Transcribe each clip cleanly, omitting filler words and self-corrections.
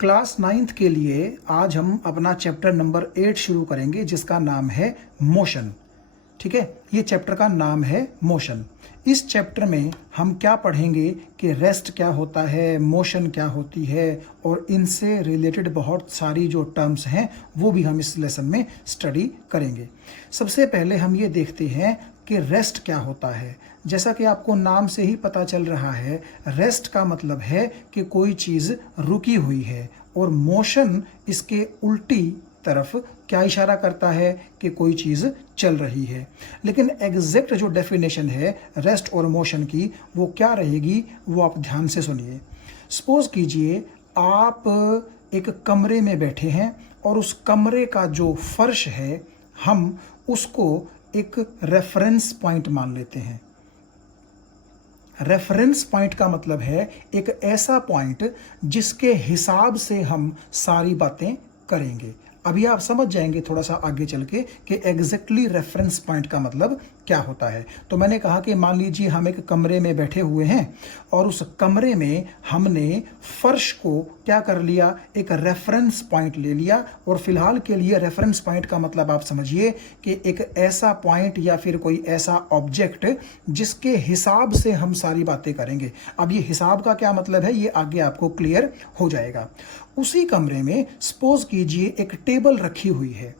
Class 9th के लिए आज हम अपना चैप्टर नंबर 8 शुरू करेंगे जिसका नाम है मोशन। ठीक है, ये चैप्टर का नाम है मोशन। इस चैप्टर में हम क्या पढ़ेंगे कि रेस्ट क्या होता है, मोशन क्या होती है और इनसे रिलेटेड बहुत सारी जो टर्म्स हैं वो भी हम इस लेसन में स्टडी करेंगे। सबसे पहले हम ये देखते हैं कि रेस्ट क्या होता है। जैसा कि आपको नाम से ही पता चल रहा है, रेस्ट का मतलब है कि कोई चीज़ रुकी हुई है और मोशन इसके उल्टी तरफ क्या इशारा करता है कि कोई चीज़ चल रही है। लेकिन एग्जैक्ट जो डेफिनेशन है रेस्ट और मोशन की वो क्या रहेगी वो आप ध्यान से सुनिए। सपोज कीजिए आप एक कमरे में बैठे हैं और उस कमरे का जो फर्श है हम उसको एक रेफरेंस पॉइंट मान लेते हैं। रेफरेंस पॉइंट का मतलब है एक ऐसा पॉइंट जिसके हिसाब से हम सारी बातें करेंगे। अभी आप समझ जाएंगे थोड़ा सा आगे चल के कि एग्जैक्टली रेफरेंस पॉइंट का मतलब क्या होता है। तो मैंने कहा कि मान लीजिए हम एक कमरे में बैठे हुए हैं और उस कमरे में हमने फर्श को क्या कर लिया, एक रेफरेंस पॉइंट ले लिया। और फिलहाल के लिए रेफरेंस पॉइंट का मतलब आप समझिए कि एक ऐसा पॉइंट या फिर कोई ऐसा ऑब्जेक्ट जिसके हिसाब से हम सारी बातें करेंगे। अब ये हिसाब का क्या मतलब है ये आगे आपको क्लियर हो जाएगा। उसी कमरे में सपोज कीजिए एक टेबल रखी हुई है,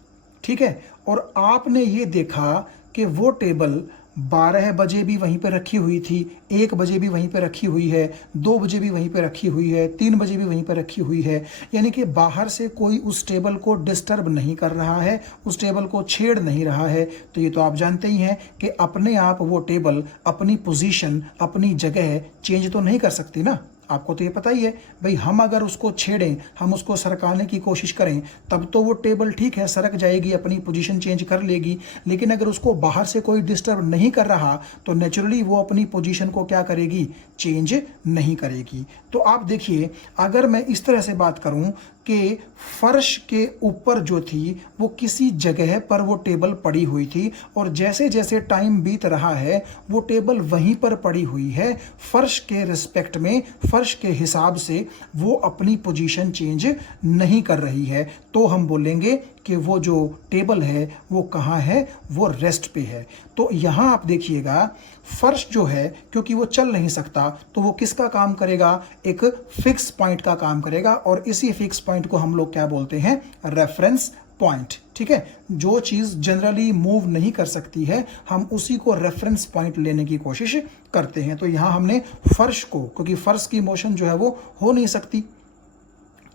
ठीक है, और आपने ये देखा कि वो टेबल 12 बजे भी वहीं पे रखी हुई थी, 1 बजे भी वहीं पे रखी हुई है, 2 बजे भी वहीं पे रखी हुई है, 3 बजे भी वहीं पे रखी हुई है। यानी कि बाहर से कोई उस टेबल को डिस्टर्ब नहीं कर रहा है, उस टेबल को छेड़ नहीं रहा है। तो ये तो आप जानते ही हैं कि अपने आप वो टेबल अपनी पोजीशन, अपनी जगह चेंज तो नहीं कर सकती ना। आपको तो ये पता ही है भाई, हम अगर उसको छेड़ें, हम उसको सरकाने की कोशिश करें तब तो वो टेबल ठीक है सरक जाएगी, अपनी पोजीशन चेंज कर लेगी। लेकिन अगर उसको बाहर से कोई डिस्टर्ब नहीं कर रहा तो नेचुरली वो अपनी पोजीशन को क्या करेगी, चेंज नहीं करेगी। तो आप देखिए, अगर मैं इस तरह से बात करूं कि फर्श के ऊपर जो थी वो किसी जगह पर वो टेबल पड़ी हुई थी और जैसे जैसे टाइम बीत रहा है वो टेबल वहीं पर पड़ी हुई है, फर्श के रिस्पेक्ट में, फर्श के हिसाब से वो अपनी पोजीशन चेंज नहीं कर रही है, तो हम बोलेंगे कि वो जो टेबल है वो कहाँ है, वो रेस्ट पे है। तो यहाँ आप देखिएगा फर्श जो है क्योंकि वो चल नहीं सकता तो वो किसका काम करेगा, एक फिक्स पॉइंट का काम करेगा और इसी फिक्स पॉइंट को हम लोग क्या बोलते हैं, रेफरेंस पॉइंट। ठीक है, जो चीज जनरली मूव नहीं कर सकती है हम उसी को रेफरेंस पॉइंट लेने की कोशिश करते हैं। तो यहां हमने फर्श को, क्योंकि फर्श की मोशन जो है वो हो नहीं सकती,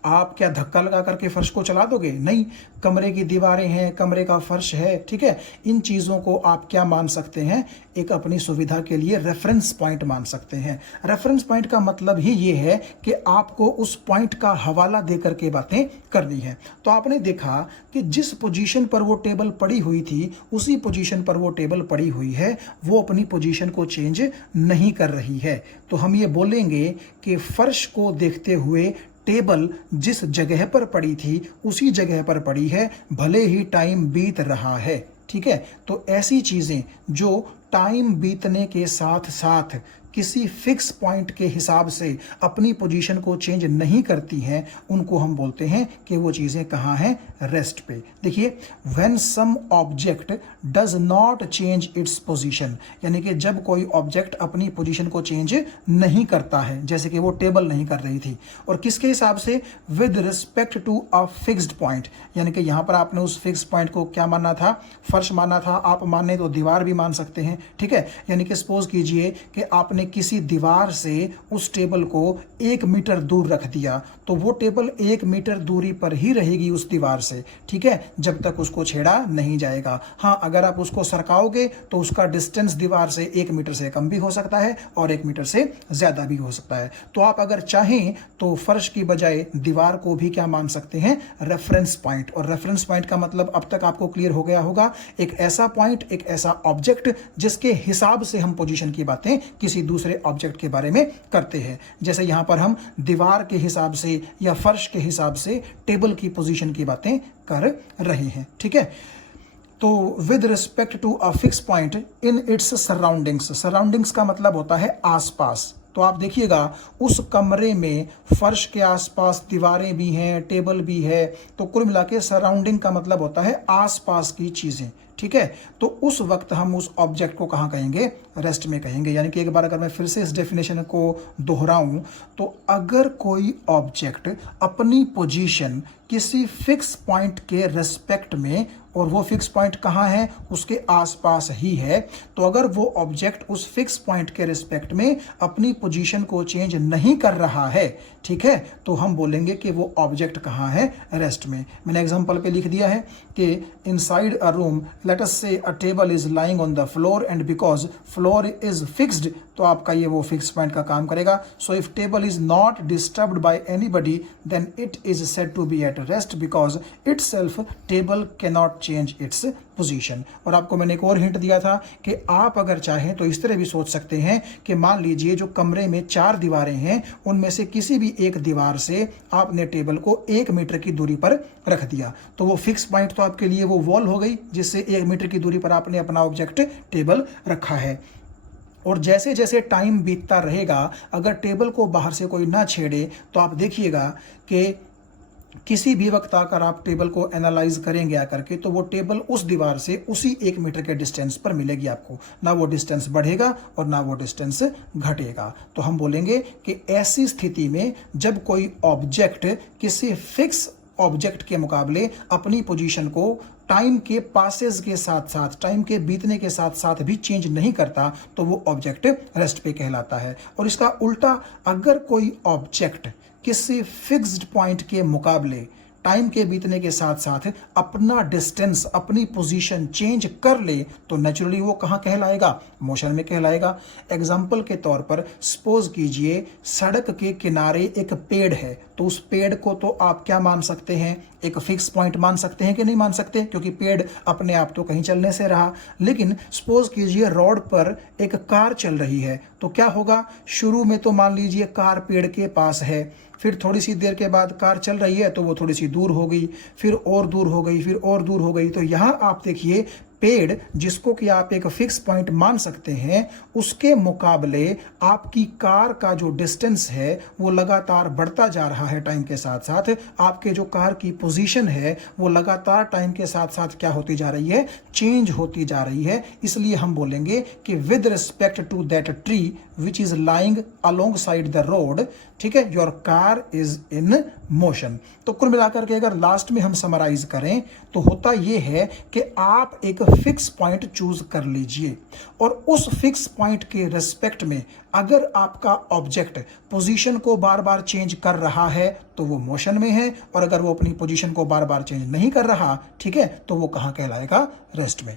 आप क्या धक्का लगा करके फर्श को चला दोगे, नहीं। कमरे की दीवारें हैं, कमरे का फर्श है, ठीक है, इन चीज़ों को आप क्या मान सकते हैं, एक अपनी सुविधा के लिए रेफरेंस पॉइंट मान सकते हैं। रेफरेंस पॉइंट का मतलब ही ये है कि आपको उस पॉइंट का हवाला दे करके बातें करनी है। तो आपने देखा कि जिस पोजीशन पर वो टेबल पड़ी हुई थी उसी पोजीशन पर वो टेबल पड़ी हुई है, वो अपनी पोजीशन को चेंज नहीं कर रही है। तो हम ये बोलेंगे कि फर्श को देखते हुए टेबल जिस जगह पर पड़ी थी उसी जगह पर पड़ी है, भले ही टाइम बीत रहा है। ठीक है, तो ऐसी चीजें जो टाइम बीतने के साथ साथ किसी फिक्स पॉइंट के हिसाब से अपनी पोजीशन को चेंज नहीं करती हैं उनको हम बोलते हैं कि वो चीजें कहाँ हैं, रेस्ट पे। देखिए, when some object does not change its position, यानी कि जब कोई ऑब्जेक्ट अपनी पोजीशन को चेंज नहीं करता है, जैसे कि वो टेबल नहीं कर रही थी, और किसके हिसाब से, with respect to a fixed point, यानी कि यहां पर आपने उस फिक्स पॉइंट को क्या माना था, फर्श माना था, आप माने तो दीवार भी मान सकते हैं। ठीक है, यानी कि सपोज कीजिए कि आपने किसी दीवार से उस टेबल को 1 मीटर दूर रख दिया तो वो टेबल 1 मीटर दूरी पर ही रहेगी उस दीवार से, ठीक है, जब तक उसको छेड़ा नहीं जाएगा। हाँ, अगर आप उसको सरकाओगे तो उसका डिस्टेंस दीवार से 1 मीटर से कम भी हो सकता है और 1 मीटर से ज्यादा भी हो सकता है। तो आप अगर चाहें तो फर्श की बजाय दीवार को भी क्या मान सकते हैं, रेफरेंस पॉइंट। और रेफरेंस पॉइंट का मतलब अब तक आपको क्लियर हो गया होगा, एक ऐसा पॉइंट, एक ऐसा ऑब्जेक्ट जिसके हिसाब से हम पोजीशन की बातें किसी दूसरे ऑब्जेक्ट के बारे में करते हैं। जैसे यहां पर हम दीवार के हिसाब से या फर्श के हिसाब से टेबल की पोजीशन की बातें कर रहे हैं। ठीक है, तो with respect to a fix point in its surroundings, surroundings का मतलब होता है आसपास। तो आप देखिएगा उस कमरे में फर्श के आसपास दीवारें भी हैं, टेबल भी है, तो कुल मिला के सराउंडिंग का मतलब होता है आसपास की चीज़ें, ठीक है। तो उस वक्त हम उस ऑब्जेक्ट को कहाँ कहेंगे, रेस्ट में कहेंगे। यानी कि एक बार अगर मैं फिर से इस डेफिनेशन को दोहराऊं, तो अगर कोई ऑब्जेक्ट अपनी पोजीशन किसी फिक्स पॉइंट के रेस्पेक्ट में, और वो फिक्स पॉइंट कहाँ है, उसके आसपास ही है, तो अगर वो ऑब्जेक्ट उस फिक्स पॉइंट के रिस्पेक्ट में अपनी पोजीशन को चेंज नहीं कर रहा है, ठीक है, तो हम बोलेंगे कि वो ऑब्जेक्ट कहाँ है, रेस्ट में। मैंने एग्जांपल पे लिख दिया है कि inside a room let us say a table is lying on the floor and because floor is fixed, तो आपका ये वो फिक्स पॉइंट का काम करेगा। So if table is not disturbed by anybody then it is said to be at rest because itself table can not change its position. और आपको मैंने एक और हिंट दिया था कि आप अगर चाहें तो इस तरह भी सोच सकते हैं कि मान लीजिए जो कमरे में 4 दीवारें हैं, उनमें से किसी भी एक दीवार से आपने टेबल को 1 मीटर की दूरी पर रख दिया, तो वो फिक्स पॉइंट तो आपके लिए वो वॉल हो गई जिससे 1 मीटर की दूरी पर आपने अपना ऑब्जेक्ट टेबल रखा है। और जैसे जैसे टाइम बीतता रहेगा, अगर टेबल को बाहर से कोई ना छेड़े, तो आप देखिएगा कि किसी भी वक्त आकर आप टेबल को एनालाइज करेंगे आकर के, तो वो टेबल उस दीवार से उसी 1 मीटर के डिस्टेंस पर मिलेगी आपको, ना वो डिस्टेंस बढ़ेगा और ना वो डिस्टेंस घटेगा। तो हम बोलेंगे कि ऐसी स्थिति में जब कोई ऑब्जेक्ट किसी फिक्स ऑब्जेक्ट के मुकाबले अपनी पोजीशन को टाइम के पासेस के साथ साथ, टाइम के बीतने के साथ साथ भी चेंज नहीं करता, तो वो ऑब्जेक्ट रेस्ट पे कहलाता है। और इसका उल्टा, अगर कोई ऑब्जेक्ट किसी फिक्स्ड पॉइंट के मुकाबले टाइम के बीतने के साथ साथ अपना डिस्टेंस, अपनी पोजीशन चेंज कर ले, तो नेचुरली वो कहाँ कहलाएगा, मोशन में कहलाएगा। एग्जाम्पल के तौर पर सपोज कीजिए सड़क के किनारे एक पेड़ है, तो उस पेड़ को तो आप क्या मान सकते हैं, एक फिक्स पॉइंट मान सकते हैं कि नहीं मान सकते, क्योंकि पेड़ अपने आप तो कहीं चलने से रहा। लेकिन सपोज कीजिए रोड पर एक कार चल रही है, तो क्या होगा, शुरू में तो मान लीजिए कार पेड़ के पास है, फिर थोड़ी सी देर के बाद कार चल रही है तो वो थोड़ी सी दूर हो गई, फिर और दूर हो गई, फिर और दूर हो गई। तो यहाँ आप देखिए पेड़ जिसको कि आप एक फिक्स पॉइंट मान सकते हैं, उसके मुकाबले आपकी कार का जो डिस्टेंस है वो लगातार बढ़ता जा रहा है टाइम के साथ साथ। आपके जो कार की पोजीशन है वो लगातार टाइम के साथ साथ क्या होती जा रही है, चेंज होती जा रही है। इसलिए हम बोलेंगे कि with respect to that tree which is lying alongside the road, ठीक है, your car is in motion. तो कुल मिलाकर के अगर लास्ट में हम समराइज करें तो होता यह है कि आप एक फिक्स पॉइंट चूज कर लीजिए, और उस फिक्स पॉइंट के रेस्पेक्ट में अगर आपका ऑब्जेक्ट पोजीशन को बार बार चेंज कर रहा है तो वो मोशन में है, और अगर वो अपनी पोजीशन को बार बार चेंज नहीं कर रहा, ठीक है, तो वो कहाँ कहलाएगा, रेस्ट में।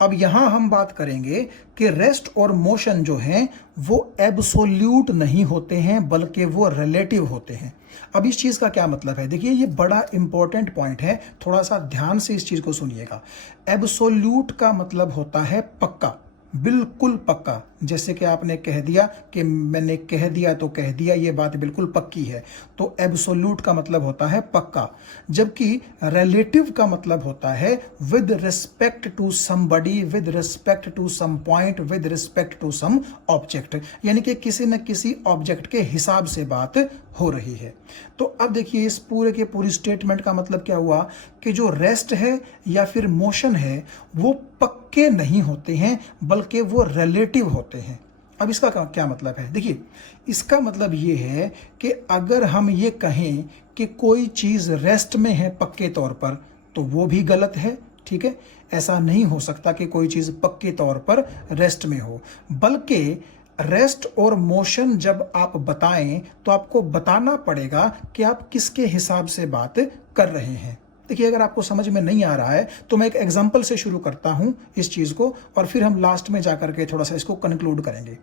अब यहां हम बात करेंगे कि रेस्ट और मोशन जो हैं वो एब्सोल्यूट नहीं होते हैं, बल्कि वो रिलेटिव होते हैं। अब इस चीज़ का क्या मतलब है, देखिए ये बड़ा इंपॉर्टेंट पॉइंट है, थोड़ा सा ध्यान से इस चीज़ को सुनिएगा। एब्सोल्यूट का मतलब होता है पक्का, बिल्कुल पक्का। जैसे कि आपने कह दिया कि मैंने कह दिया तो कह दिया, ये बात बिल्कुल पक्की है, तो एब्सोल्यूट का मतलब होता है पक्का। जबकि रिलेटिव का मतलब होता है with respect to somebody, with respect to some point, with respect to some object, यानी कि किसी न किसी ऑब्जेक्ट के हिसाब से बात हो रही है। तो अब देखिए इस पूरे के पूरी स्टेटमेंट का मतलब क्या हुआ कि जो रेस्ट है या फिर मोशन है वो पक्के नहीं होते हैं, बल्कि वो रिलेटिव होते हैं। अब इसका क्या मतलब है, देखिए इसका मतलब ये है कि अगर हम ये कहें कि कोई चीज़ रेस्ट में है पक्के तौर पर, तो वो भी गलत है, ठीक है। ऐसा नहीं हो सकता कि कोई चीज़ पक्के तौर पर रेस्ट में हो, बल्कि रेस्ट और मोशन जब आप बताएं तो आपको बताना पड़ेगा कि आप किसके हिसाब से बात कर रहे हैं। देखिए अगर आपको समझ में नहीं आ रहा है तो मैं एक एग्जांपल से शुरू करता हूं इस चीज़ को, और फिर हम लास्ट में जाकर के थोड़ा सा इसको कंक्लूड करेंगे।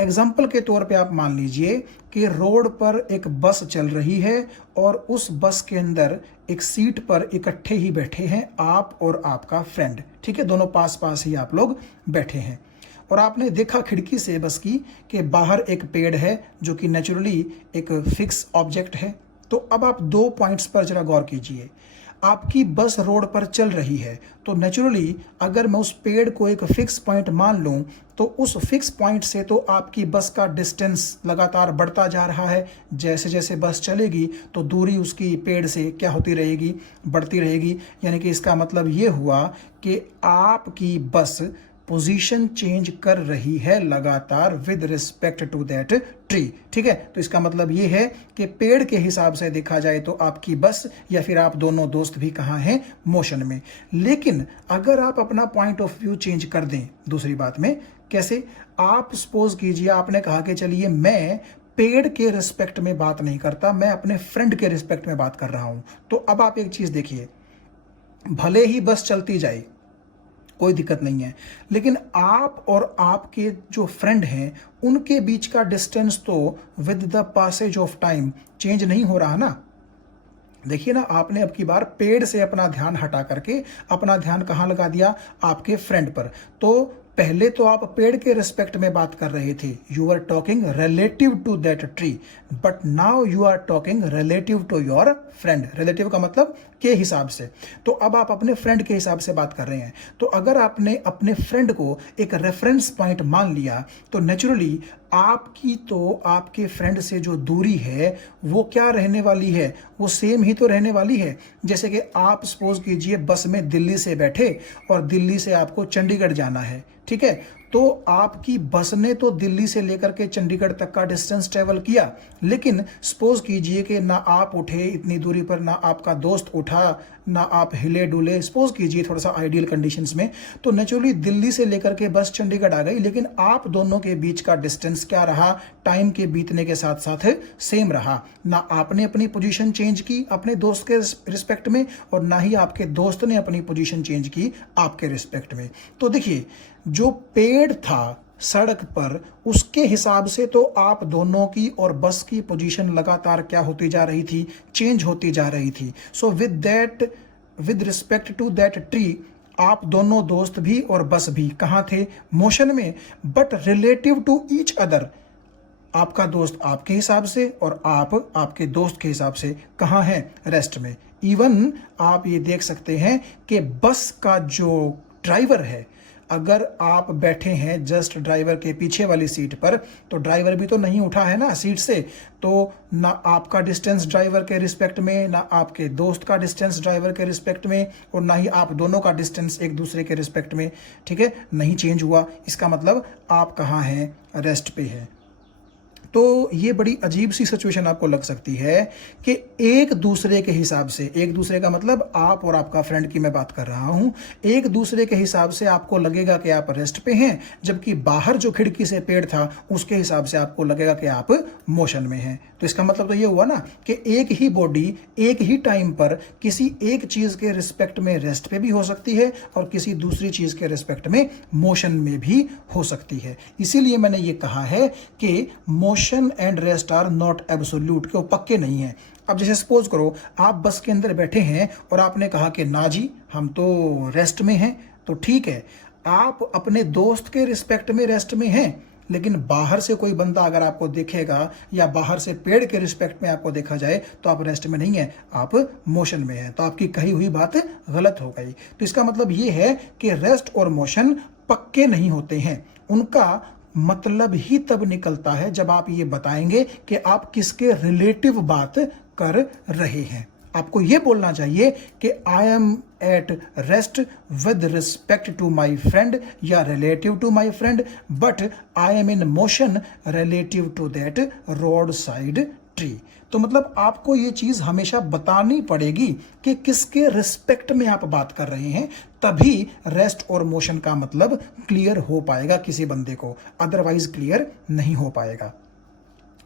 एग्जांपल के तौर पे आप मान लीजिए कि रोड पर एक बस चल रही है, और उस बस के अंदर एक सीट पर इकट्ठे ही बैठे हैं आप और आपका फ्रेंड, ठीक है, दोनों पास पास ही आप लोग बैठे हैं। और आपने देखा खिड़की से बस की कि बाहर एक पेड़ है जो कि नेचुरली एक फिक्स ऑब्जेक्ट है। तो अब आप 2 पॉइंट्स पर जरा गौर कीजिए। आपकी बस रोड पर चल रही है तो नेचुरली अगर मैं उस पेड़ को एक फिक्स पॉइंट मान लूं तो उस फिक्स पॉइंट से तो आपकी बस का डिस्टेंस लगातार बढ़ता जा रहा है। जैसे जैसे बस चलेगी तो दूरी उसकी पेड़ से क्या होती रहेगी, बढ़ती रहेगी। यानी कि इसका मतलब ये हुआ कि आपकी बस पोजीशन चेंज कर रही है लगातार with respect to that tree. ठीक है, तो इसका मतलब ये है कि पेड़ के हिसाब से देखा जाए तो आपकी बस या फिर आप दोनों दोस्त भी कहाँ हैं, मोशन में। लेकिन अगर आप अपना पॉइंट ऑफ व्यू चेंज कर दें दूसरी बात में, कैसे? आप सपोज कीजिए आपने कहा कि चलिए मैं पेड़ के रिस्पेक्ट में बात नहीं करता, मैं अपने फ्रेंड के रिस्पेक्ट में बात कर रहा हूं। तो अब आप एक चीज देखिए, भले ही बस चलती जाए कोई दिक्कत नहीं है, लेकिन आप और आपके जो फ्रेंड हैं उनके बीच का डिस्टेंस तो with the passage of time change नहीं हो रहा ना। देखिए ना, आपने अब की बार पेड़ से अपना ध्यान हटा करके अपना ध्यान कहाँ लगा दिया, आपके फ्रेंड पर। तो पहले तो आप पेड़ के रिस्पेक्ट में बात कर रहे थे, you are talking relative to that tree, but now you are talking relative to your friend. Relative का मतलब के हिसाब से, तो अब आप अपने फ्रेंड के हिसाब से बात कर रहे हैं। तो अगर आपने अपने फ्रेंड को एक रेफरेंस पॉइंट मान लिया तो नेचुरली आपकी तो आपके फ्रेंड से जो दूरी है वो क्या रहने वाली है, वो सेम ही तो रहने वाली है। जैसे कि आप सपोज कीजिए बस में दिल्ली से बैठे और दिल्ली से आपको चंडीगढ़ जाना है, ठीक है, तो आपकी बस ने तो दिल्ली से लेकर के चंडीगढ़ तक का डिस्टेंस ट्रेवल किया, लेकिन सपोज कीजिए कि ना आप उठे इतनी दूरी पर, ना आपका दोस्त उठा, ना आप हिले डुले, सपोज कीजिए थोड़ा सा आइडियल कंडीशंस में, तो नेचुरली दिल्ली से लेकर के बस चंडीगढ़ आ गई, लेकिन आप दोनों के बीच का डिस्टेंस क्या रहा, टाइम के बीतने के साथ साथ सेम रहा। ना आपने अपनी पोजीशन चेंज की अपने दोस्त के रिस्पेक्ट में, और ना ही आपके दोस्त ने अपनी पोजीशन चेंज की आपके रिस्पेक्ट में। तो देखिए, जो पेड़ था सड़क पर उसके हिसाब से तो आप दोनों की और बस की पोजीशन लगातार क्या होती जा रही थी, चेंज होती जा रही थी। So with respect to that tree आप दोनों दोस्त भी और बस भी कहाँ थे, मोशन में। But relative to each other, आपका दोस्त आपके हिसाब से और आप आपके दोस्त के हिसाब से कहाँ हैं, रेस्ट में। इवन आप ये देख सकते हैं कि बस का जो ड्राइवर है, अगर आप बैठे हैं जस्ट ड्राइवर के पीछे वाली सीट पर, तो ड्राइवर भी तो नहीं उठा है ना सीट से, तो ना आपका डिस्टेंस ड्राइवर के रिस्पेक्ट में, ना आपके दोस्त का डिस्टेंस ड्राइवर के रिस्पेक्ट में, और ना ही आप दोनों का डिस्टेंस एक दूसरे के रिस्पेक्ट में, ठीक है, नहीं चेंज हुआ। इसका मतलब आप कहाँ हैं, रेस्ट पे हैं। तो ये बड़ी अजीब सी सिचुएशन आपको लग सकती है कि एक दूसरे के हिसाब से, एक दूसरे का मतलब आप और आपका फ्रेंड की मैं बात कर रहा हूं, एक दूसरे के हिसाब से आपको लगेगा कि आप रेस्ट पे हैं, जबकि बाहर जो खिड़की से पेड़ था उसके हिसाब से आपको लगेगा कि आप मोशन में हैं। तो इसका मतलब तो ये हुआ ना कि एक ही बॉडी एक ही टाइम पर किसी एक चीज के रिस्पेक्ट में रेस्ट पे भी हो सकती है और किसी दूसरी चीज के रिस्पेक्ट में मोशन में भी हो सकती है। इसीलिए मैंने ये कहा है कि motion and rest are not absolute, के वो पक्के नहीं है। अब जैसे सपोज करो आप बस के अंदर बैठे हैं और आपने कहा कि ना जी हम तो रेस्ट में हैं, तो ठीक है, आप अपने दोस्त के रिस्पेक्ट में रेस्ट में हैं, लेकिन बाहर से कोई बंदा अगर आपको देखेगा या बाहर से पेड़ के रिस्पेक्ट में आपको देखा जाए तो आप रेस्ट में नहीं है, आप मोशन में है, तो आपकी कही हुई बात गलत हो गई। तो इसका मतलब ये है कि रेस्ट और मोशन पक्के नहीं होते हैं, उनका मतलब ही तब निकलता है जब आप ये बताएंगे कि आप किसके रिलेटिव बात कर रहे हैं। आपको ये बोलना चाहिए कि I am at rest with respect to my friend या relative to my friend, but I am in motion relative to that road side tree. तो मतलब आपको ये चीज हमेशा बतानी पड़ेगी कि किसके रिस्पेक्ट में आप बात कर रहे हैं, तभी रेस्ट और मोशन का मतलब क्लियर हो पाएगा किसी बंदे को, अदरवाइज क्लियर नहीं हो पाएगा।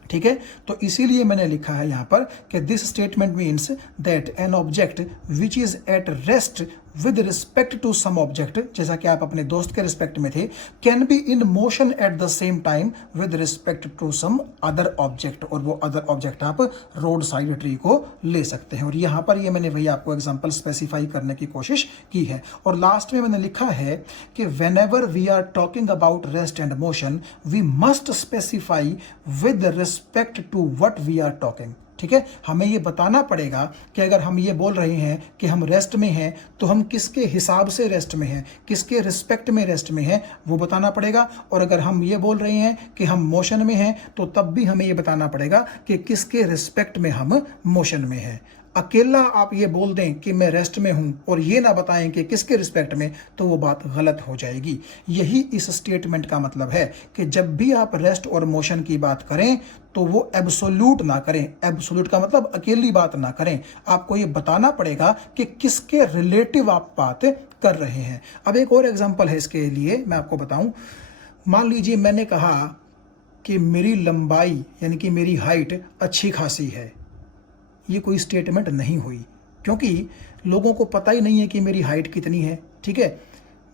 ठीक है, तो इसीलिए मैंने लिखा है यहां पर कि this statement means that an object which is at rest with respect to some object, जैसा कि आप अपने दोस्त के रिस्पेक्ट में थे, can be in motion at the same time with respect to some other object, और वो अदर ऑब्जेक्ट आप रोड साइड ट्री को ले सकते हैं। और यहां पर ये मैंने वही आपको एग्जांपल स्पेसिफाई करने की कोशिश की है। और लास्ट में मैंने लिखा है कि whenever we are talking about rest and motion we must specify with respect to what we are talking. ठीक है, हमें ये बताना पड़ेगा कि अगर हम ये बोल रहे हैं कि हम रेस्ट में हैं तो हम किसके हिसाब से रेस्ट में हैं, किसके रिस्पेक्ट में रेस्ट में हैं, वो बताना पड़ेगा। और अगर हम ये बोल रहे हैं कि हम मोशन में हैं तो तब भी हमें ये बताना पड़ेगा कि किसके रिस्पेक्ट में हम मोशन में हैं। अकेला आप ये बोल दें कि मैं रेस्ट में हूं और ये ना बताएं कि किसके रिस्पेक्ट में, तो वो बात गलत हो जाएगी। यही इस स्टेटमेंट का मतलब है कि जब भी आप रेस्ट और मोशन की बात करें तो वो एब्सोल्यूट ना करें। एब्सोल्यूट का मतलब अकेली बात ना करें, आपको ये बताना पड़ेगा कि किसके रिलेटिव आप बात कर रहे हैं। अब एक और एग्जांपल है इसके लिए, मैं आपको बताऊं। मान लीजिए मैंने कहा कि मेरी लंबाई यानी कि मेरी हाइट अच्छी खासी है। ये कोई स्टेटमेंट नहीं हुई, क्योंकि लोगों को पता ही नहीं है कि मेरी हाइट कितनी है। ठीक है,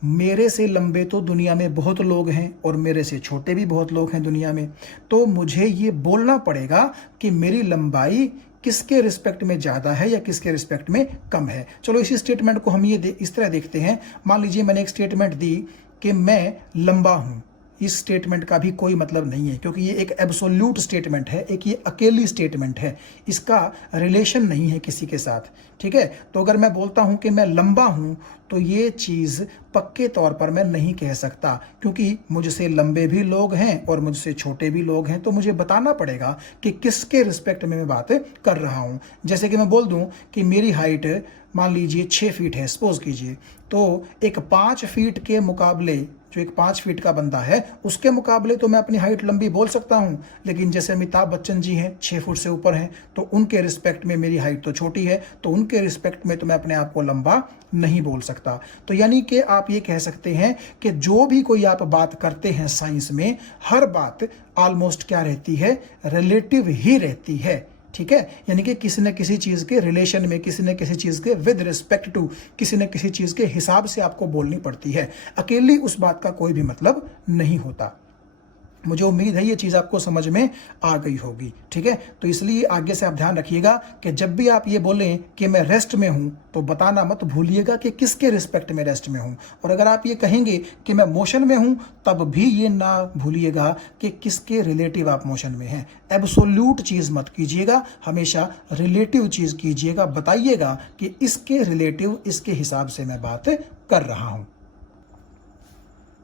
मेरे से लंबे तो दुनिया में बहुत लोग हैं और मेरे से छोटे भी बहुत लोग हैं दुनिया में। तो मुझे ये बोलना पड़ेगा कि मेरी लंबाई किसके रिस्पेक्ट में ज़्यादा है या किसके रिस्पेक्ट में कम है। चलो इसी स्टेटमेंट को हम इस तरह देखते हैं। मान लीजिए मैंने एक स्टेटमेंट दी कि मैं लंबा हूँ। इस स्टेटमेंट का भी कोई मतलब नहीं है, क्योंकि ये एक एब्सोल्यूट स्टेटमेंट है, एक ये अकेली स्टेटमेंट है, इसका रिलेशन नहीं है किसी के साथ। ठीक है, तो अगर मैं बोलता हूं कि मैं लंबा हूं तो ये चीज़ पक्के तौर पर मैं नहीं कह सकता, क्योंकि मुझसे लंबे भी लोग हैं और मुझसे छोटे भी लोग हैं। तो मुझे बताना पड़ेगा कि किसके रिस्पेक्ट में मैं बात कर रहा हूं। जैसे कि मैं बोल दूं कि मेरी हाइट मान लीजिए 6 फीट है, सपोज कीजिए, तो एक 5 फीट के मुकाबले, जो एक 5 फीट का बंदा है उसके मुकाबले तो मैं अपनी हाइट लंबी बोल सकता हूं। लेकिन जैसे अमिताभ बच्चन जी हैं, 6 फुट से ऊपर हैं, तो उनके रिस्पेक्ट में मेरी हाइट तो छोटी है, तो उनके रिस्पेक्ट में तो मैं अपने आप को लंबा नहीं बोल सकता। तो यानी कि आप ये कह सकते हैं कि जो भी कोई आप बात करते हैं साइंस में, हर बात ऑलमोस्ट क्या रहती है, रिलेटिव ही रहती है। ठीक है, यानी कि किसी न किसी चीज़ के रिलेशन में, किसी न किसी चीज़ के विद रिस्पेक्ट टू, किसी न किसी चीज़ के हिसाब से आपको बोलनी पड़ती है। अकेली उस बात का कोई भी मतलब नहीं होता। मुझे उम्मीद है ये चीज़ आपको समझ में आ गई होगी। ठीक है, तो इसलिए आगे से आप ध्यान रखिएगा कि जब भी आप ये बोलें कि मैं रेस्ट में हूं तो बताना मत भूलिएगा कि किसके रिस्पेक्ट में रेस्ट में हूं। और अगर आप ये कहेंगे कि मैं मोशन में हूं तब भी ये ना भूलिएगा कि किसके रिलेटिव आप मोशन में हैं। एब्सोल्यूट चीज़ मत कीजिएगा, हमेशा रिलेटिव चीज़ कीजिएगा। बताइएगा कि इसके रिलेटिव, इसके हिसाब से मैं बात कर रहा हूं।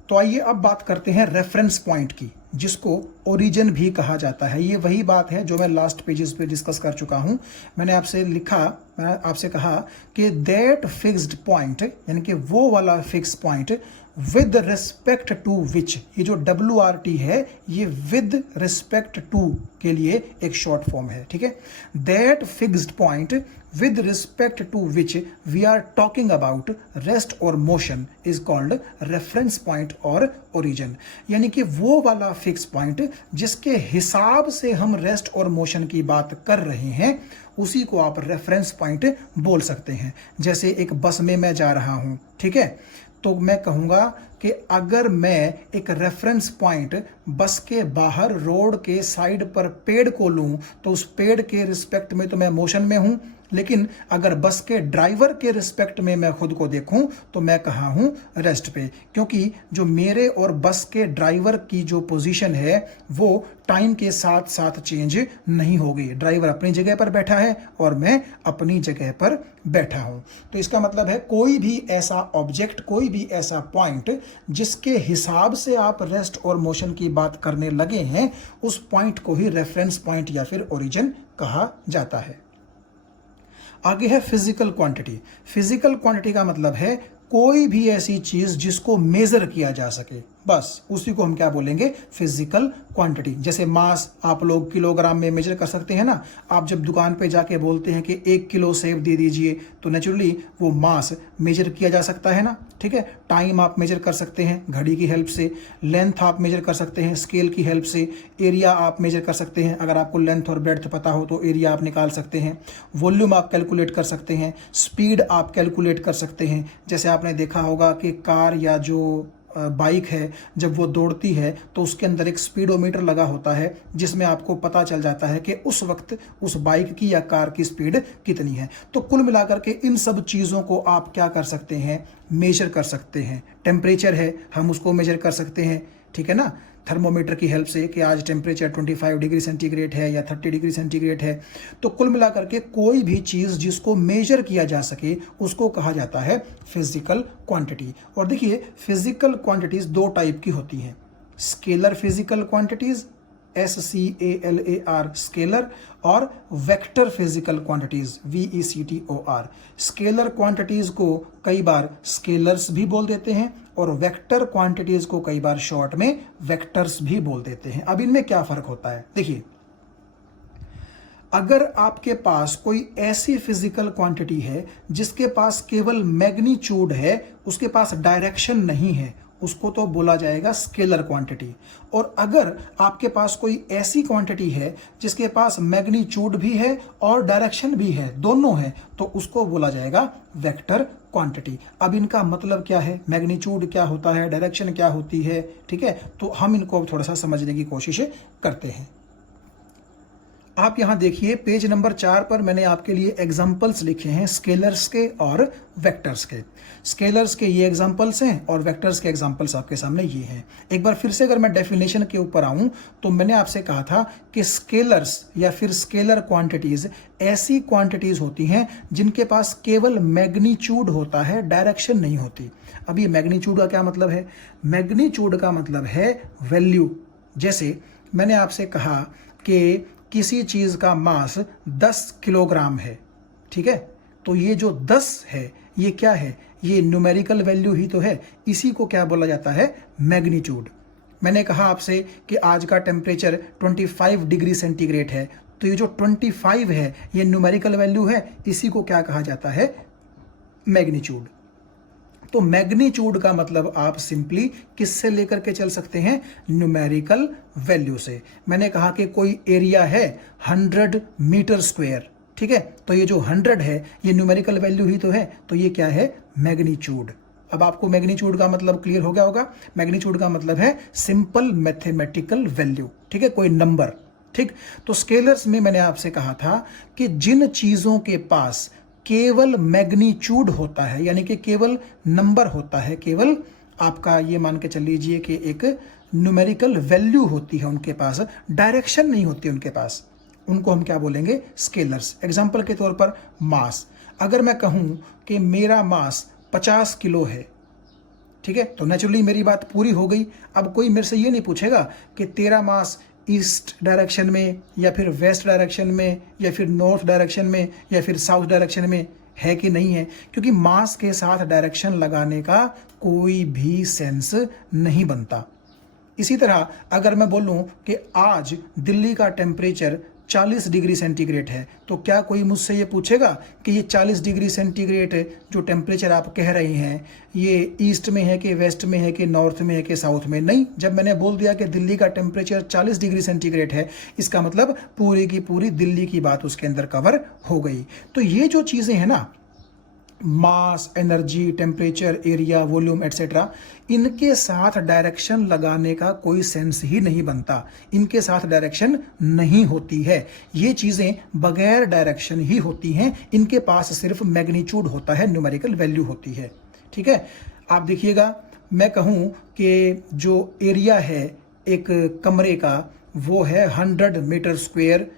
तो आइए अब बात करते हैं रेफरेंस पॉइंट की, जिसको ओरिजिन भी कहा जाता है। ये वही बात है जो मैं लास्ट पेजेस पे डिस्कस कर चुका हूं। मैंने आपसे कहा कि दैट फिक्स्ड पॉइंट, यानी कि वो वाला fix point with respect to which, ये जो WRT है ये विद रिस्पेक्ट टू के लिए एक शॉर्ट फॉर्म है। ठीक है, that fixed point with respect to which we are talking about rest or motion is called reference point or origin। यानी कि वो वाला फिक्स पॉइंट जिसके हिसाब से हम रेस्ट और मोशन की बात कर रहे हैं, उसी को आप रेफरेंस पॉइंट बोल सकते हैं। जैसे एक बस में मैं जा रहा हूं, ठीक है, तो मैं कहूँगा कि अगर मैं एक रेफरेंस पॉइंट बस के बाहर रोड के साइड पर पेड़ को लूँ तो उस पेड़ के रिस्पेक्ट में तो मैं मोशन में हूँ, लेकिन अगर बस के ड्राइवर के रिस्पेक्ट में मैं खुद को देखूं तो मैं कहाँ हूँ, रेस्ट पे। क्योंकि जो मेरे और बस के ड्राइवर की जो पोजीशन है वो टाइम के साथ साथ चेंज नहीं होगी। ड्राइवर अपनी जगह पर बैठा है और मैं अपनी जगह पर बैठा हूँ। तो इसका मतलब है कोई भी ऐसा ऑब्जेक्ट, कोई भी ऐसा पॉइंट जिसके हिसाब से आप रेस्ट और मोशन की बात करने लगे हैं, उस पॉइंट को ही रेफरेंस पॉइंट या फिर ओरिजिन कहा जाता है। आगे है फिजिकल क्वांटिटी। फिजिकल क्वांटिटी का मतलब है कोई भी ऐसी चीज जिसको मेजर किया जा सके, बस उसी को हम क्या बोलेंगे, फिजिकल क्वांटिटी। जैसे मास आप लोग किलोग्राम में मेजर कर सकते हैं ना। आप जब दुकान पे जाके बोलते हैं कि 1 किलो सेब दे दीजिए, तो नेचुरली वो मास मेजर किया जा सकता है ना। ठीक है, टाइम आप मेजर कर सकते हैं घड़ी की हेल्प से, लेंथ आप मेजर कर सकते हैं स्केल की हेल्प से, एरिया आप मेजर कर सकते हैं। अगर आपको लेंथ और ब्रेड्थ पता हो तो एरिया आप निकाल सकते हैं। वॉल्यूम आप कैलकुलेट कर सकते हैं, स्पीड आप कैलकुलेट कर सकते हैं। जैसे आपने देखा होगा कि कार या जो बाइक है जब वो दौड़ती है तो उसके अंदर एक स्पीडोमीटर लगा होता है, जिसमें आपको पता चल जाता है कि उस वक्त उस बाइक की या कार की स्पीड कितनी है। तो कुल मिलाकर के इन सब चीज़ों को आप क्या कर सकते हैं, मेजर कर सकते हैं। टेम्परेचर है, हम उसको मेजर कर सकते हैं, ठीक है ना। थर्मोमीटर की हेल्प से कि आज टेम्परेचर 25 डिग्री सेंटीग्रेड है या 30 डिग्री सेंटीग्रेड है। तो कुल मिलाकर के कोई भी चीज़ जिसको मेजर किया जा सके उसको कहा जाता है फिजिकल क्वांटिटी। और देखिए फिजिकल क्वांटिटीज़ दो टाइप की होती हैं, scalar physical quantities SCALAR scalar, और vector physical quantities VECTOR। Scalar quantities को कई बार स्केलर्स भी बोल देते हैं और वेक्टर क्वांटिटीज को कई बार शॉर्ट में वेक्टर्स भी बोल देते हैं। अब इनमें क्या फर्क होता है, देखिए अगर आपके पास कोई ऐसी फिजिकल क्वांटिटी है जिसके पास केवल मैग्नीट्यूड है, उसके पास डायरेक्शन नहीं है, उसको तो बोला जाएगा स्केलर क्वांटिटी। और अगर आपके पास कोई ऐसी क्वांटिटी है जिसके पास मैग्नीट्यूड भी है और डायरेक्शन भी है, दोनों है, तो उसको बोला जाएगा वेक्टर क्वांटिटी। अब इनका मतलब क्या है, मैग्नीट्यूड क्या होता है, डायरेक्शन क्या होती है, ठीक है, तो हम इनको अब थोड़ा सा समझने की कोशिश करते हैं। आप यहां देखिए पेज नंबर 4 पर मैंने आपके लिए एग्जाम्पल्स लिखे हैं स्केलर्स के और वेक्टर्स के। स्केलर्स के ये एग्जाम्पल्स हैं और वेक्टर्स के एग्जाम्पल्स आपके सामने ये हैं। एक बार फिर से अगर मैं डेफिनेशन के ऊपर आऊं तो मैंने आपसे कहा था कि स्केलर्स या फिर स्केलर क्वांटिटीज ऐसी क्वांटिटीज होती हैं जिनके पास केवल मैग्नीट्यूड होता है, डायरेक्शन नहीं होती। अब ये मैग्नीट्यूड का क्या मतलब है, मैग्नीट्यूड का मतलब है वैल्यू। जैसे मैंने आपसे कहा कि किसी चीज का मास 10 किलोग्राम है, ठीक है, तो ये जो 10 है ये क्या है, ये न्यूमेरिकल वैल्यू ही तो है, इसी को क्या बोला जाता है, मैग्नीट्यूड। मैंने कहा आपसे कि आज का टेम्परेचर 25 डिग्री सेंटीग्रेड है, तो ये जो 25 है ये न्यूमेरिकल वैल्यू है, इसी को क्या कहा जाता है, मैग्नीट्यूड। तो मैग्नीट्यूड का मतलब आप सिंपली किससे लेकर के चल सकते हैं, न्यूमेरिकल वैल्यू से। मैंने कहा कि कोई एरिया है 100 मीटर स्क्वायर, ठीक है, तो ये जो 100 है ये न्यूमेरिकल वैल्यू ही तो है, तो ये क्या है, मैग्नीट्यूड। अब आपको मैग्नीट्यूड का मतलब क्लियर हो गया होगा। मैग्नीट्यूड का मतलब है सिंपल मैथमेटिकल वैल्यू, ठीक है, कोई नंबर, ठीक। तो स्केलर्स में मैंने आपसे कहा था कि जिन चीजों के पास केवल मैग्नीट्यूड होता है, यानी कि केवल नंबर होता है, केवल आपका ये मान के चल लीजिए कि एक न्यूमेरिकल वैल्यू होती है उनके पास, डायरेक्शन नहीं होती उनके पास, उनको हम क्या बोलेंगे, स्केलर्स। एग्जांपल के तौर पर मास, अगर मैं कहूं कि मेरा मास 50 किलो है, ठीक है, तो नेचुरली मेरी बात पूरी हो गई। अब कोई मेरे से ये नहीं पूछेगा कि तेरा मास ईस्ट डायरेक्शन में या फिर वेस्ट डायरेक्शन में या फिर नॉर्थ डायरेक्शन में या फिर साउथ डायरेक्शन में है कि नहीं है, क्योंकि मास के साथ डायरेक्शन लगाने का कोई भी सेंस नहीं बनता। इसी तरह अगर मैं बोलूं कि आज दिल्ली का टेम्परेचर 40 डिग्री सेंटीग्रेड है, तो क्या कोई मुझसे ये पूछेगा कि ये 40 डिग्री सेंटीग्रेड जो टेम्परेचर आप कह रहे हैं ये ईस्ट में है कि वेस्ट में है कि नॉर्थ में है कि साउथ में, नहीं। जब मैंने बोल दिया कि दिल्ली का टेम्परेचर 40 डिग्री सेंटीग्रेड है, इसका मतलब पूरी की पूरी दिल्ली की बात उसके अंदर कवर हो गई। तो ये जो चीज़ें हैं ना, mass, energy, temperature, area, volume etcetera, इनके साथ डायरेक्शन लगाने का कोई सेंस ही नहीं बनता, इनके साथ डायरेक्शन नहीं होती है। ये चीज़ें बगैर डायरेक्शन ही होती हैं, इनके पास सिर्फ मैग्नीट्यूड होता है, न्यूमेरिकल वैल्यू होती है, ठीक है। आप देखिएगा, मैं कहूँ कि जो एरिया है एक कमरे का वो है 100 मीटर स्क्वायर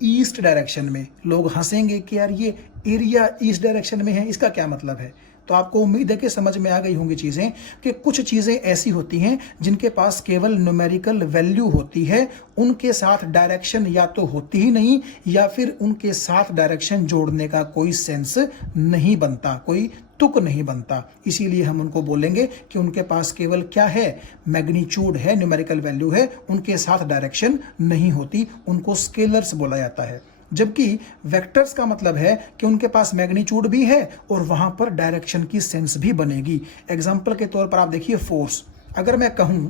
ईस्ट डायरेक्शन में, लोग हंसेंगे कि यार ये एरिया ईस्ट डायरेक्शन में है, इसका क्या मतलब है। तो आपको उम्मीद है कि समझ में आ गई होंगी चीज़ें कि कुछ चीज़ें ऐसी होती हैं जिनके पास केवल न्यूमेरिकल वैल्यू होती है, उनके साथ डायरेक्शन या तो होती ही नहीं या फिर उनके साथ डायरेक्शन जोड़ने का कोई सेंस नहीं बनता, कोई तुक नहीं बनता। इसीलिए हम उनको बोलेंगे कि उनके पास केवल क्या है, मैग्नीट्यूड है, न्यूमेरिकल वैल्यू है, उनके साथ डायरेक्शन नहीं होती, उनको स्केलर्स बोला जाता है। जबकि वेक्टर्स का मतलब है कि उनके पास मैग्नीट्यूड भी है और वहां पर डायरेक्शन की सेंस भी बनेगी। एग्जाम्पल के तौर पर आप देखिए फोर्स, अगर मैं कहूं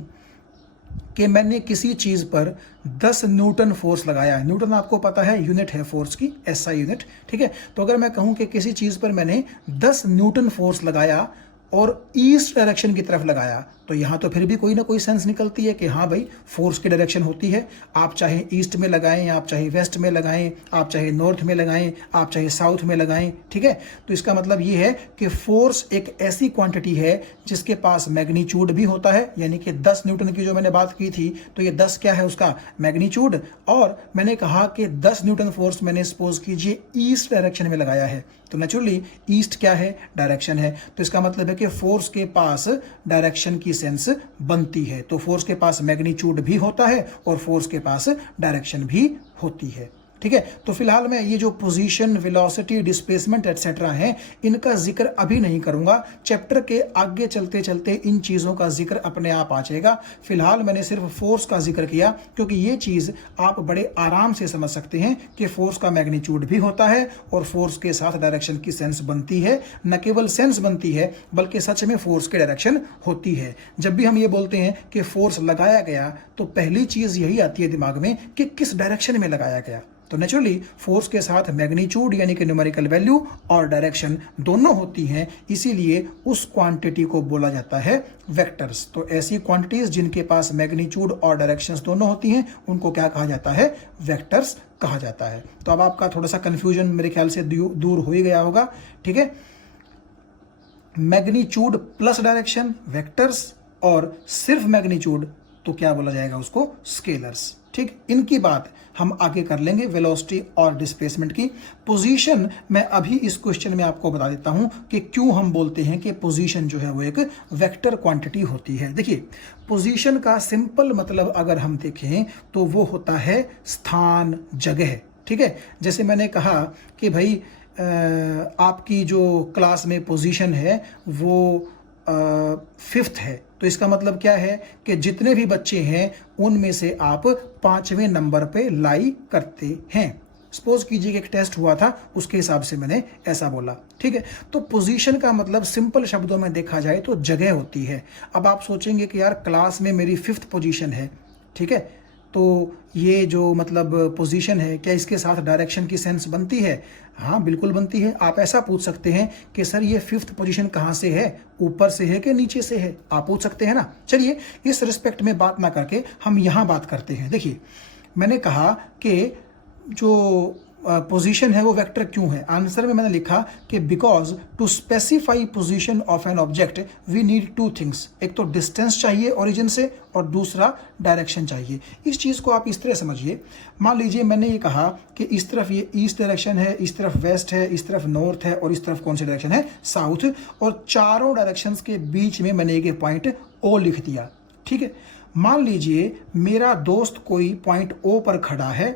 कि मैंने किसी चीज पर 10 न्यूटन फोर्स लगाया, न्यूटन आपको पता है यूनिट है फोर्स की, SI यूनिट, ठीक है। तो अगर मैं कहूं कि किसी चीज पर मैंने 10 न्यूटन फोर्स लगाया और ईस्ट डायरेक्शन की तरफ लगाया, तो यहाँ तो फिर भी कोई ना कोई सेंस निकलती है कि हाँ भाई फोर्स की डायरेक्शन होती है। आप चाहे ईस्ट में लगाएं, आप चाहे वेस्ट में लगाएं, आप चाहे नॉर्थ में लगाएं, आप चाहे साउथ में लगाएं, ठीक है। तो इसका मतलब ये है कि फोर्स एक ऐसी क्वांटिटी है जिसके पास मैग्नीट्यूड भी होता है, यानी कि 10 न्यूटन की जो मैंने बात की थी, तो ये 10 क्या है उसका मैग्नीट्यूड। और मैंने कहा कि 10 न्यूटन फोर्स मैंने सपोज कीजिए ईस्ट डायरेक्शन में लगाया है, तो नेचुरली ईस्ट क्या है, डायरेक्शन है। तो इसका मतलब है कि फोर्स के पास डायरेक्शन की सेंस बनती है। तो फोर्स के पास मैग्नीट्यूड भी होता है और फोर्स के पास डायरेक्शन भी होती है, ठीक है। तो फिलहाल मैं ये जो पोजीशन, वेलोसिटी, डिस्प्लेसमेंट एटसेट्रा हैं, इनका जिक्र अभी नहीं करूंगा। चैप्टर के आगे चलते चलते इन चीज़ों का जिक्र अपने आप आ जाएगा। फिलहाल मैंने सिर्फ फोर्स का जिक्र किया क्योंकि ये चीज़ आप बड़े आराम से समझ सकते हैं कि फोर्स का मैग्नीट्यूड भी होता है और फोर्स के साथ डायरेक्शन की सेंस बनती है। न केवल सेंस बनती है बल्कि सच में फोर्स की डायरेक्शन होती है। जब भी हम ये बोलते हैं कि फोर्स लगाया गया तो पहली चीज़ यही आती है दिमाग में कि किस डायरेक्शन में लगाया गया। तो नेचुरली फोर्स के साथ मैग्नीट्यूड यानी कि न्यूमेरिकल वैल्यू और डायरेक्शन दोनों होती हैं, इसीलिए उस क्वांटिटी को बोला जाता है वेक्टर्स। तो ऐसी क्वांटिटीज जिनके पास मैग्नीट्यूड और डायरेक्शंस दोनों होती हैं उनको क्या कहा जाता है, वेक्टर्स कहा जाता है। तो अब आपका थोड़ा सा कंफ्यूजन मेरे ख्याल से दूर हो ही गया होगा, ठीक है। मैग्नीट्यूड प्लस डायरेक्शन वेक्टर्स, और सिर्फ मैग्नीट्यूड तो क्या बोला जाएगा उसको, स्केलर्स, ठीक। इनकी बात हम आगे कर लेंगे वेलोसिटी और डिस्प्लेसमेंट की। पोजीशन मैं अभी इस क्वेश्चन में आपको बता देता हूं कि क्यों हम बोलते हैं कि पोजीशन जो है वो एक वेक्टर क्वांटिटी होती है। देखिए पोजीशन का सिंपल मतलब अगर हम देखें तो वो होता है स्थान, जगह, ठीक है। जैसे मैंने कहा कि भाई आपकी जो क्लास में पोजीशन है वो 5th है, तो इसका मतलब क्या है कि जितने भी बच्चे हैं उनमें से आप 5वें नंबर पे लाई करते हैं। सपोज कीजिए कि एक टेस्ट हुआ था, उसके हिसाब से मैंने ऐसा बोला, ठीक है। तो पोजीशन का मतलब सिंपल शब्दों में देखा जाए तो जगह होती है। अब आप सोचेंगे कि यार क्लास में मेरी 5th पोजीशन है, ठीक है, तो ये जो मतलब पोजीशन है क्या इसके साथ डायरेक्शन की सेंस बनती है? हाँ बिल्कुल बनती है। आप ऐसा पूछ सकते हैं कि सर ये 5th पोजीशन कहाँ से है, ऊपर से है कि नीचे से है, आप पूछ सकते हैं ना। चलिए इस रिस्पेक्ट में बात ना करके हम यहाँ बात करते हैं। देखिए मैंने कहा कि जो पोजीशन है वो वेक्टर क्यों है। आंसर में मैंने लिखा कि because to specify position of an object we need 2 things, एक तो डिस्टेंस चाहिए ओरिजिन से और दूसरा डायरेक्शन चाहिए। इस चीज़ को आप इस तरह समझिए, मान लीजिए मैंने ये कहा कि इस तरफ ये ईस्ट डायरेक्शन है, इस तरफ वेस्ट है, इस तरफ नॉर्थ है और इस तरफ कौन सी डायरेक्शन है, साउथ, और चारों डायरेक्शंस के बीच में मैंने एक पॉइंट ओ लिख दिया, ठीक है। मान लीजिए मेरा दोस्त कोई पॉइंट ओ पर खड़ा है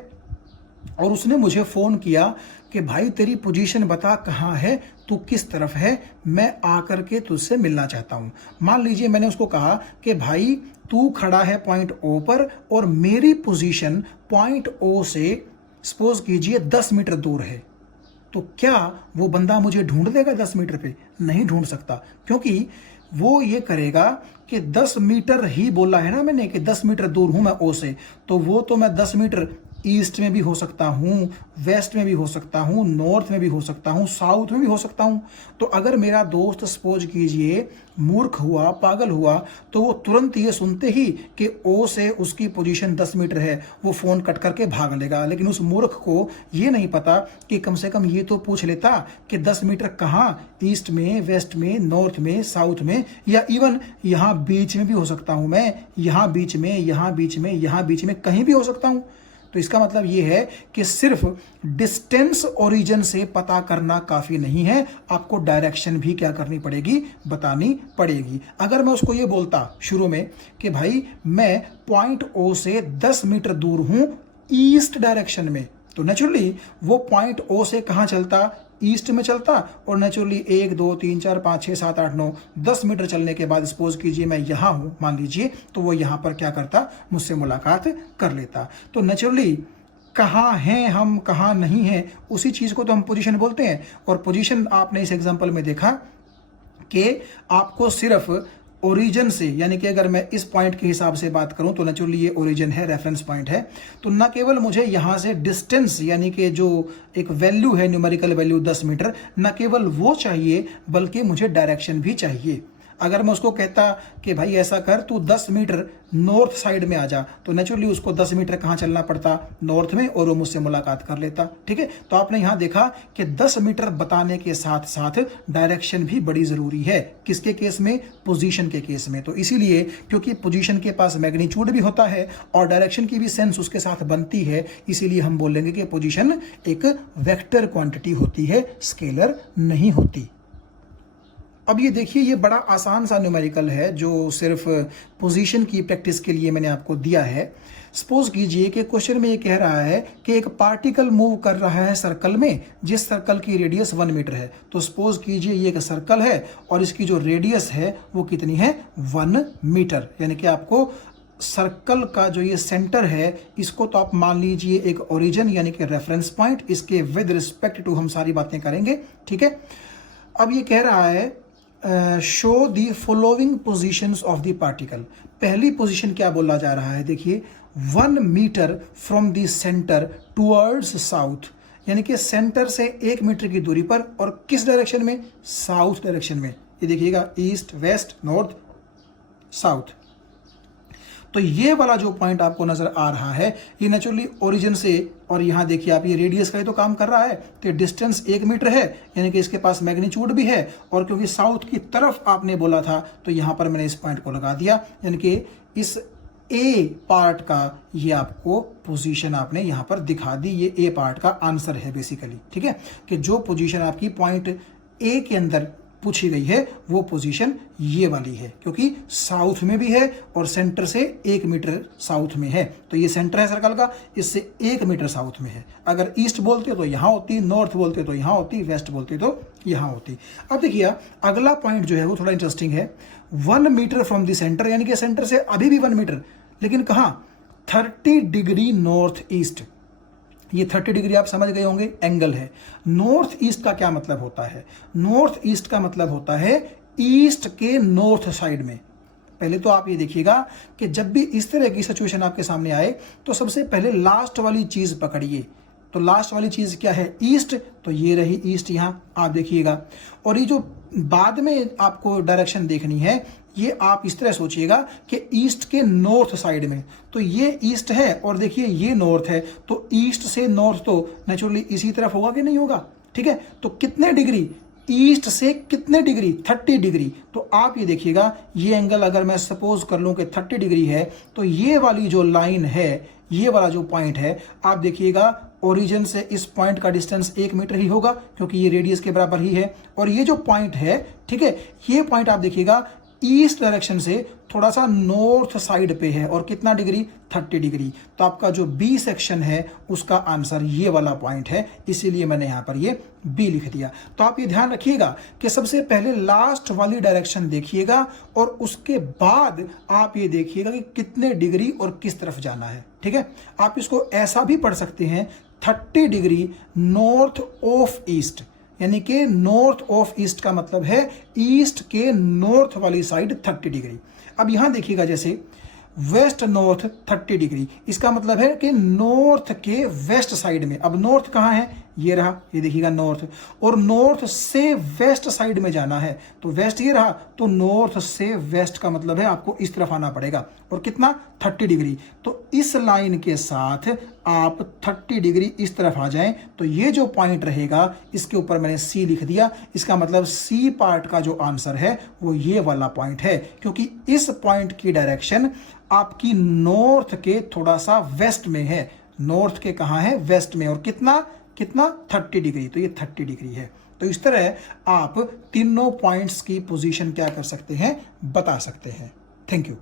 और उसने मुझे फ़ोन किया कि भाई तेरी पोजीशन बता कहाँ है, तू किस तरफ है, मैं आकर के तुझसे मिलना चाहता हूँ। मान लीजिए मैंने उसको कहा कि भाई तू खड़ा है पॉइंट ओ पर और मेरी पोजीशन पॉइंट ओ से सपोज कीजिए 10 मीटर दूर है, तो क्या वो बंदा मुझे ढूंढ देगा 10 मीटर पे? नहीं ढूंढ सकता, क्योंकि वो ये करेगा कि 10 मीटर ही बोला है ना मैंने कि 10 मीटर दूर हूं मैं ओ से, तो वो तो मैं 10 मीटर ईस्ट में भी हो सकता हूँ, वेस्ट में भी हो सकता हूँ, नॉर्थ में भी हो सकता हूँ, साउथ में भी हो सकता हूँ। तो अगर मेरा दोस्त सपोज कीजिए मूर्ख हुआ, पागल हुआ, तो वो तुरंत ये सुनते ही कि ओ से उसकी पोजीशन 10 मीटर है वो फ़ोन कट करके भाग लेगा। लेकिन उस मूर्ख को ये नहीं पता कि कम से कम ये तो पूछ लेता कि 10 मीटर कहाँ, ईस्ट में, वेस्ट में, नॉर्थ में, साउथ में, या इवन यहाँ बीच में भी हो सकता हूँ मैं, यहाँ बीच में, यहाँ बीच में, यहाँ बीच में, कहीं भी हो सकता हूँ। तो इसका मतलब ये है कि सिर्फ डिस्टेंस ओरिजिन से पता करना काफ़ी नहीं है, आपको डायरेक्शन भी क्या करनी पड़ेगी, बतानी पड़ेगी। अगर मैं उसको ये बोलता शुरू में कि भाई मैं पॉइंट ओ से 10 मीटर दूर हूँ ईस्ट डायरेक्शन में, तो नेचुरली वो पॉइंट ओ से कहाँ चलता, ईस्ट में चलता, और नेचुरली 1 2 3 4 5 6 7 8 9 10 मीटर चलने के बाद सपोज कीजिए मैं यहाँ हूँ मान लीजिए, तो वो यहाँ पर क्या करता, मुझसे मुलाकात कर लेता। तो नेचुरली कहाँ हैं हम, कहाँ नहीं हैं, उसी चीज़ को तो हम पोजीशन बोलते हैं। और पोजीशन आपने इस एग्जांपल में देखा कि आपको सिर्फ ओरिजिन से, यानी कि अगर मैं इस पॉइंट के हिसाब से बात करूं तो नेचुरली ये ओरिजिन है, रेफरेंस पॉइंट है, तो न केवल मुझे यहाँ से डिस्टेंस यानी कि जो एक वैल्यू है न्यूमेरिकल वैल्यू 10 मीटर, न केवल वो चाहिए बल्कि मुझे डायरेक्शन भी चाहिए। अगर मैं उसको कहता कि भाई ऐसा कर, तू 10 मीटर नॉर्थ साइड में आ जा, तो नेचुरली उसको 10 मीटर कहाँ चलना पड़ता, नॉर्थ में, और वो मुझसे मुलाकात कर लेता। ठीक है, तो आपने यहाँ देखा कि 10 मीटर बताने के साथ साथ डायरेक्शन भी बड़ी ज़रूरी है। किसके केस में? पोजीशन के केस में। तो इसीलिए क्योंकि पोजीशन के पास मैग्नीट्यूड भी होता है और डायरेक्शन की भी सेंस उसके साथ बनती है, इसीलिए हम बोलेंगे कि पोजीशन एक वेक्टर क्वांटिटी होती है, स्केलर नहीं होती। अब ये देखिए, ये बड़ा आसान सा न्यूमेरिकल है जो सिर्फ पोजीशन की प्रैक्टिस के लिए मैंने आपको दिया है। सपोज कीजिए कि क्वेश्चन में ये कह रहा है कि एक पार्टिकल मूव कर रहा है सर्कल में, जिस सर्कल की रेडियस 1 मीटर है। तो सपोज कीजिए ये एक सर्कल है और इसकी जो रेडियस है वो कितनी है? 1 मीटर। यानी कि आपको सर्कल का जो ये सेंटर है, इसको तो आप मान लीजिए एक ओरिजिन यानी कि रेफरेंस पॉइंट, इसके विद रिस्पेक्ट टू हम सारी बातें करेंगे। ठीक है, अब ये कह रहा है show the following positions of the particle. पहली पोजीशन क्या बोला जा रहा है? देखिए, 1 metre from the centre towards south, यानी कि सेंटर से 1 मीटर की दूरी पर, और किस डायरेक्शन में? साउथ डायरेक्शन में। ये देखिएगा, ईस्ट, वेस्ट, नॉर्थ, साउथ। तो ये वाला जो पॉइंट आपको नजर आ रहा है, ये नेचुरली ओरिजिन से, और यहाँ देखिए आप, ये रेडियस का ही तो काम कर रहा है, तो डिस्टेंस 1 मीटर है, यानी कि इसके पास मैग्नीट्यूड भी है, और क्योंकि साउथ की तरफ आपने बोला था तो यहाँ पर मैंने इस पॉइंट को लगा दिया, यानी कि इस ए पार्ट का ये आपको पोजीशन आपने यहाँ पर दिखा दी। ये ए पार्ट का आंसर है बेसिकली। ठीक है, कि जो पोजीशन आपकी पॉइंट ए के अंदर पूछी गई है वो पोजीशन ये वाली है, क्योंकि साउथ में भी है और सेंटर से 1 मीटर साउथ में है। तो ये सेंटर है सर्कल का, इससे 1 मीटर साउथ में है। अगर ईस्ट बोलते तो यहाँ होती, नॉर्थ बोलते तो यहाँ होती, वेस्ट बोलते तो यहाँ होती। अब देखिए, अगला पॉइंट जो है वो थोड़ा इंटरेस्टिंग है। 1 मीटर फ्रॉम द सेंटर, यानी कि सेंटर से अभी भी 1 मीटर, लेकिन कहाँ? 30 डिग्री नॉर्थ ईस्ट। ये 30 डिग्री आप समझ गए होंगे, एंगल है। नॉर्थ ईस्ट का क्या मतलब होता है? नॉर्थ ईस्ट का मतलब होता है ईस्ट के नॉर्थ साइड में। पहले तो आप ये देखिएगा कि जब भी इस तरह की सिचुएशन आपके सामने आए तो सबसे पहले लास्ट वाली चीज पकड़िए। तो लास्ट वाली चीज क्या है? ईस्ट। तो ये रही ईस्ट, यहां आप देखिएगा। और ये जो बाद में आपको डायरेक्शन देखनी है, ये आप इस तरह सोचिएगा कि ईस्ट के नॉर्थ साइड में, तो ये ईस्ट है और देखिए ये नॉर्थ है, तो ईस्ट से नॉर्थ तो नेचुरली इसी तरफ होगा कि नहीं होगा? ठीक है, तो कितने डिग्री? ईस्ट से कितने डिग्री? 30 डिग्री। तो आप ये देखिएगा, ये एंगल अगर मैं सपोज कर लूं कि 30 डिग्री है, तो ये वाली जो लाइन है, ये वाला जो पॉइंट है, आप देखिएगा ओरिजिन से इस पॉइंट का डिस्टेंस 1 मीटर ही होगा, क्योंकि ये रेडियस के बराबर ही है। और ये जो पॉइंट है, ठीक है, ये पॉइंट आप देखिएगा ईस्ट डायरेक्शन से थोड़ा सा नॉर्थ साइड पे है, और कितना डिग्री? 30 डिग्री। तो आपका जो बी सेक्शन है उसका आंसर ये वाला पॉइंट है, इसीलिए मैंने यहां पर ये बी लिख दिया। तो आप ये ध्यान रखिएगा कि सबसे पहले लास्ट वाली डायरेक्शन देखिएगा और उसके बाद आप ये देखिएगा कि कितने डिग्री और किस तरफ जाना है। ठीक है, आप इसको ऐसा भी पढ़ सकते हैं, 30 डिग्री नॉर्थ ऑफ ईस्ट, यानी कि नॉर्थ ऑफ ईस्ट का मतलब है ईस्ट के नॉर्थ वाली साइड 30 डिग्री। अब यहां देखिएगा, जैसे वेस्ट नॉर्थ 30 डिग्री, इसका मतलब है कि नॉर्थ के वेस्ट साइड में। अब नॉर्थ कहां है? ये रहा, ये देखिएगा नॉर्थ, और नॉर्थ से वेस्ट साइड में जाना है, तो वेस्ट ये रहा, तो नॉर्थ से वेस्ट का मतलब है आपको इस तरफ आना पड़ेगा, और कितना? 30 डिग्री। तो इस लाइन के साथ आप 30 डिग्री इस तरफ आ जाएं, तो ये जो पॉइंट रहेगा, इसके ऊपर मैंने सी लिख दिया। इसका मतलब सी पार्ट का जो आंसर है वो ये वाला पॉइंट है, क्योंकि इस पॉइंट की डायरेक्शन आपकी नॉर्थ के थोड़ा सा वेस्ट में है। नॉर्थ के कहां है? वेस्ट में। और कितना? 30 डिग्री। तो ये 30 डिग्री है। तो इस तरह आप तीनों पॉइंट्स की पोजीशन क्या कर सकते हैं? बता सकते हैं। Thank you.